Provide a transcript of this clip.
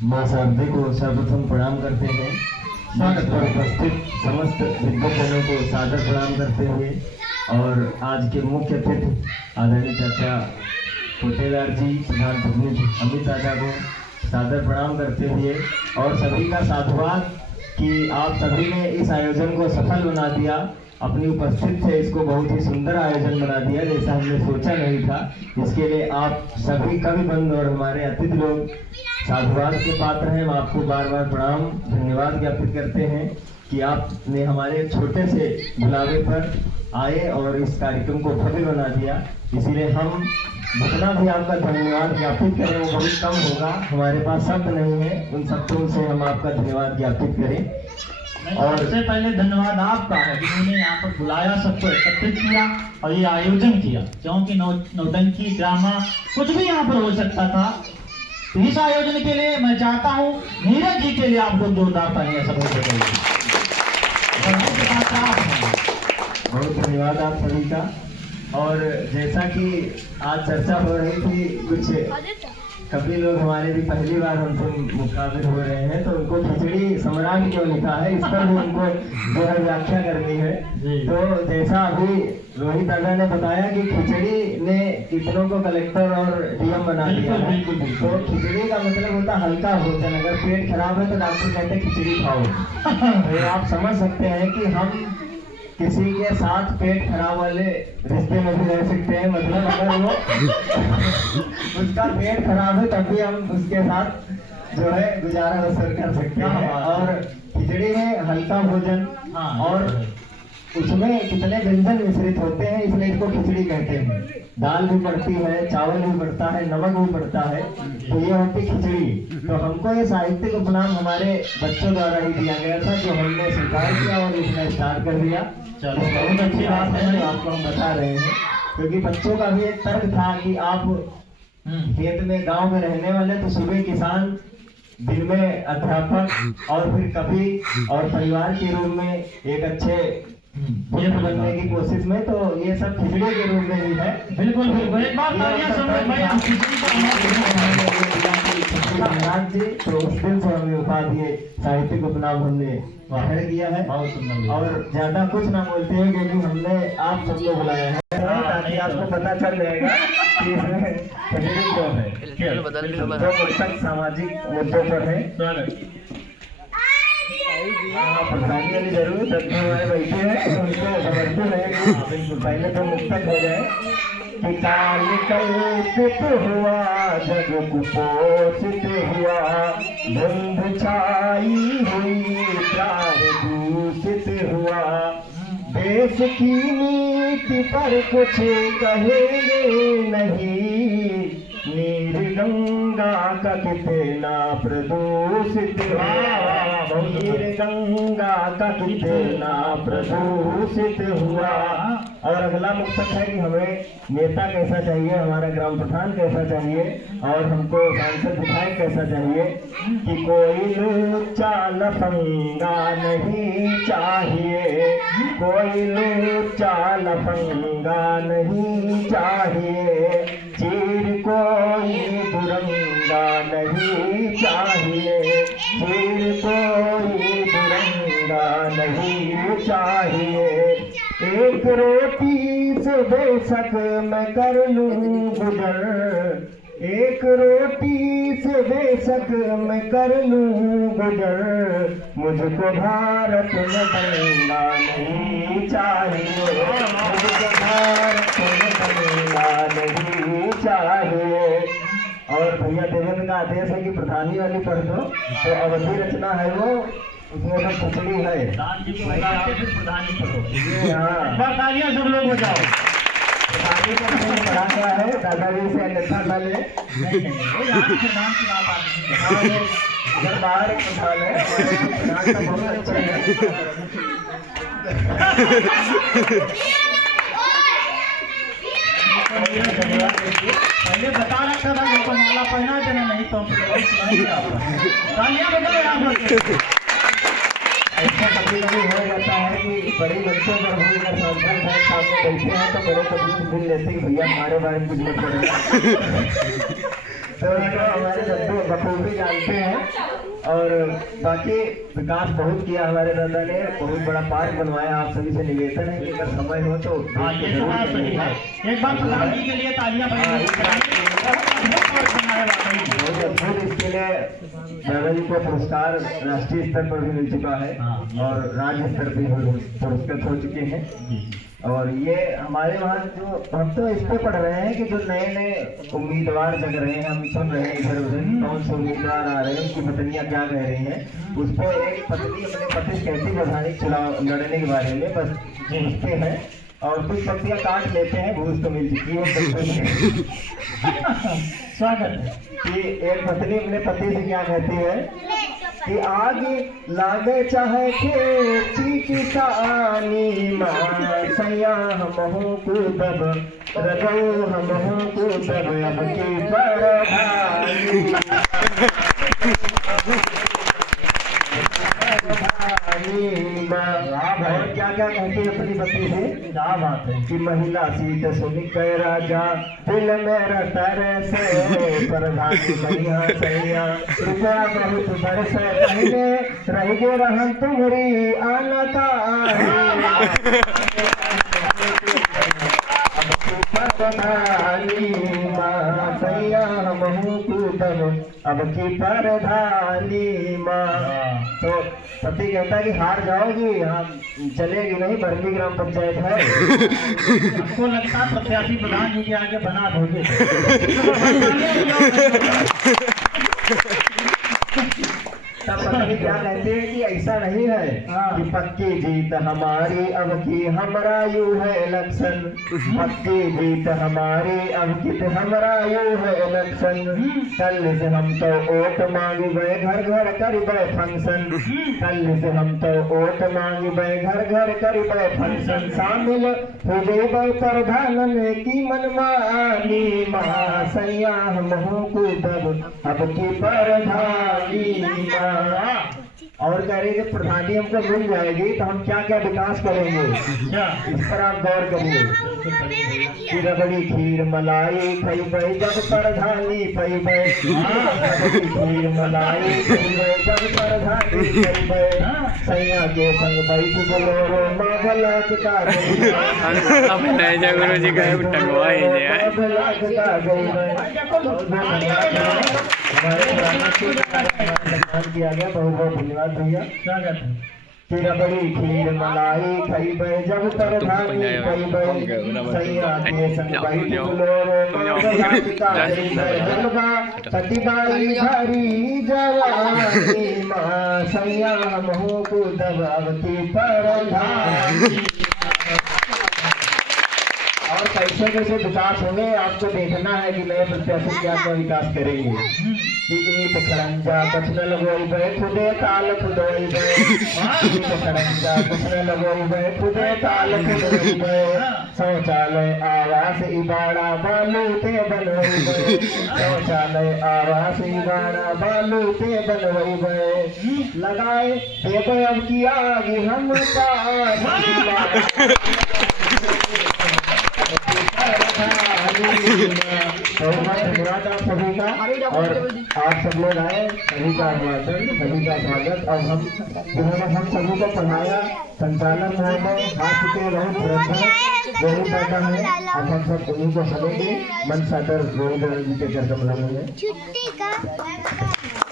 माँ शारदे को सर्वप्रथम प्रणाम करते हैं। स्वागत पर उपस्थित समस्त विद्वजनों को सादर प्रणाम करते हुए और आज के मुख्य अतिथि आदरणीय चाचा पोतेदार जी, प्रधान प्रतिनिधि अमित चाचा को सादर प्रणाम करते हुए और सभी का साधुवाद कि आप सभी ने इस आयोजन को सफल बना दिया। अपनी उपस्थित से इसको बहुत ही सुंदर आयोजन बना दिया जैसा हमने सोचा नहीं था। इसके लिए आप सभी कवि बंधु और हमारे अतिथि लोग साधुवाद के पात्र हैं। हम आपको बार बार प्रणाम धन्यवाद ज्ञापित करते हैं कि आपने हमारे छोटे से बुलावे पर आए और इस कार्यक्रम को भव्य बना दिया। इसीलिए हम जितना भी आपका धन्यवाद ज्ञापित करें वो बहुत कम होगा, हमारे पास शब्द नहीं है उन शब्दों से हम आपका धन्यवाद ज्ञापित करें। और सबसे पहले धन्यवाद आपका है कि उन्होंने यहाँ पर बुलाया, सबको एकत्रित किया और ये आयोजन किया, क्योंकि नौटंकी ड्रामा कुछ भी यहाँ पर हो सकता था। तो इस आयोजन के लिए मैं चाहता हूँ नीरज जी के लिए आप लोग जोरदार तालियां सबको बजाइए। बहुत धन्यवाद आप सभी का। और जैसा कि आज चर्चा हो रही थी, कुछ कभी लोग हमारे भी पहली बार हमसे मुखातिब हो रहे हैं तो उनको खिचड़ी सम्राट क्यों लिखा है, इस पर भी उनको जो है व्याख्या करनी है। तो जैसा अभी रोहित दादा ने बताया कि खिचड़ी ने कितनों को कलेक्टर और डीएम बना दिया है। तो खिचड़ी का मतलब होता है हल्का भोजन। अगर पेट खराब है तो डॉक्टर कहते हैं खिचड़ी खाओ। तो आप समझ सकते हैं कि हम किसी के साथ पेट खराब वाले रिश्ते में भी रह सकते हैं। मतलब अगर वो उसका पेट खराब है तब भी हम उसके साथ जो है गुजारा बसर कर सकते हैं। और खिचड़ी में हल्का भोजन और उसमें कितने व्यंजन मिश्रित होते हैं, इसलिए इसको खिचड़ी कहते हैं। दाल भी पड़ती है, चावल भी पड़ता है, नमक भी पड़ता है, तो ये होती खिचड़ी। तो हमको ये साहित्यिक उपनाम हमारे बच्चों द्वारा ही दिया गया था, जो हमने स्वीकार किया और इसमें स्टार्ट कर दिया। चलो बहुत अच्छी बात है जो आपको हम बता रहे हैं, क्योंकि बच्चों का भी एक तर्क था कि आप खेत में गांव में रहने वाले तो सुबह किसान, दिन में अध्यापक और फिर कवि और परिवार के रूप में एक अच्छे बनने की कोशिश में, तो ये सब खिचड़ी के रूप में ही है। बिल्कुल बिल्कुल। एक बार तालियां सुनो भाई, आप खिचड़ी का महाराज जी तो उस दिन से हमें उपाधि साहित्यिक उपनाम हमने ग्रहण किया है। और ज्यादा कुछ ना बोलते हैं क्योंकि हमने आप सबको बुलाया है ताकि आपको पता चल जाएगा कि इसमें खिचड़ी क्यों है, जो पुस्तक सामाजिक मुद्दों पर है। प्रधानी वाली जरूर तब हमारे बैठे हैं उनको समझते रहेंगे। पहले तो मुक्तक हो जाए कि काल कल्पित हुआ जग कुपोषित हुआ, धुंध छाई हुई प्यार दूषित हुआ, देश की नीति पर कुछ कहेंगे नहीं, नीर गंगा का कितना प्रदूषित हुआ, नीर गंगा का कितना प्रदूषित हुआ। और अगला मुक्तक है कि हमें नेता कैसा चाहिए, हमारा ग्राम प्रधान कैसा चाहिए और हमको सांसद विधायक कैसा चाहिए, कि कोई लूचा लफंगा नहीं चाहिए, कोई लूचा लफंगा नहीं चाहिए, चीर कोई दुरंगा नहीं चाहिए, चीर कोई दुरंगा नहीं चाहिए। एक रोटी से बेशक मैं कर लूं गुजर, एक रोटी से बेशक मैं कर लूं गुजर, मुझको भारत में दंगा नहीं चाहिए, मुझको भारत में दंगा नहीं चाहिए। और भैया देवेंद्र का आदेश है कि प्रधानी वाली पढ़ दो, तो अवधि रचना है वो, उसमें तो खिचड़ी है। तालियां सब लोग बजाओ। प्रधानी को हमने पढ़ा हुआ है, दादाजी से अन्यथा ना ले। इधर बाहर एक प्रधान है, प्रधान का बहुत अच्छा है। पहले बता रखा था कि माला पहना देना, नहीं तो तालियां बजाओ यहाँ पर। ऐसा कभी कभी हो जाता है कि बड़े बच्चों पर हम अगर सांसद साहब सामने बैठे हैं तो बड़े कभी मिल लेते कि भैया हमारे बारे में कुछ मत करेगा। तो हमारे दद्दू बखूबी जानते हैं। और बाकी विकास बहुत किया हमारे दादा ने, बहुत बड़ा पार्क बनवाया। आप सभी से निवेदन है कि अगर समय हो तो हाँ, ये तो बात सही है। एक बार प्रधान जी के लिए तालियां बजाइए। बहुत अद्भुत। इसके लिए दादा जी को पुरस्कार राष्ट्रीय स्तर पर भी मिल चुका है और राज्य स्तर पर भी पुरस्कृत हो चुके हैं। और ये हमारे वहाँ जो हम तो इस पे पढ़ रहे हैं कि जो नए नए उम्मीदवार जग रहे हैं, हम सुन रहे हैं इधर उधर कौन से उम्मीदवार आ रहे हैं, उनकी पत्नियां क्या कह रही हैं। उस पर एक पत्नी अपने पति से कैसे वैधानिक चुनाव लड़ने के बारे में बस पूछते हैं और कुछ पत्तियां काट लेते हैं, घूस तो मिल चुकी है। स्वागत है कि एक पत्नी अपने पति से क्या कहती है कि आग लागे चाहे खेती किसानी माँ सैया हमहू कूदब रगो हमहू कूदब अब की बरधानी और क्या क्या कहती है अपनी पत्नी से। क्या बात है कि महिला सीट सुन के राजा दिल मेरा तरसे प्रधानी मैया सैया रुपया बहुत बरसे पहले रह गे रहन तुम्हारी आना का प्रधानी माँ सैया हमहू कूदब अब की प्रधानी माँ। तो पति कहता है कि हार जाओगी, हम चलेगी नहीं, बरली ग्राम पंचायत है। हमको लगता है प्रत्याशी प्रधान जी के आगे बना दोगे। तब पत्नी क्या कहते हैं कि ऐसा नहीं है कि पक्की जीत हमारी अब की हमरा यू है इलेक्शन, पक्की जीत हमारी अब की हमरा यू है इलेक्शन। कल से हम तो वोट मांगे घर घर करीबे फंक्शन, कल से हम तो वोट मांगे घर घर करीबे फंक्शन। शामिल हो जेबे प्रधान की मनमानी माँ सैया हमहू कूदब अब की प्रधानी माँ। और कह रही है प्रधानी हमको मिल जाएगी तो हम क्या क्या विकास करेंगे, इस पर आप गौर करिए। कि रबड़ी खीर मलाई खइबै जब प्रधानी पइबै, खीर मलाई खइबै जब प्रधानी पइबै। सैया के संग बैठ बोलो मावला का अपने गुरु जी का टंगवाई किया गया। बहुत बहुत धन्यवाद भैया। स्वागत है कि रबड़ी खीर मलाई खइबै जब प्रधानी पइबै, सैया के संग बैठ बोलो सतीबाई भरी जवानी माँ सैया हमहू कूदब अब की प्रधानी। और कैसे कैसे विकास होंगे आपको देखना है कि नए प्रत्याशी क्या क्या विकास करेंगे। कि ईट खड़ंजा कुछ न लगोइबै खुदे ताल खुदोइबै, ईट खड़ंजा कुछ न लगोइबै खुदे ताल खुदोइबै। शौचालय आवास इबाड़ा बालू ते बनवैबै, शौचालय आवास इबाड़ा बालू ते बनवैबै। लगाए देबै अब की आग हम धन्यवाद आप सभी का। और आप सब लोग आए, सभी का अभिवादन, सभी का स्वागत। और हम जिन्होंने हम सभी को पढ़ाया संचालन महोदय हाथ के बहुत श्रद्धा वही पैदा है। अब हम सब उन्हीं को सुनेंगे। मन सादर गोविंद जी के कर कमला में।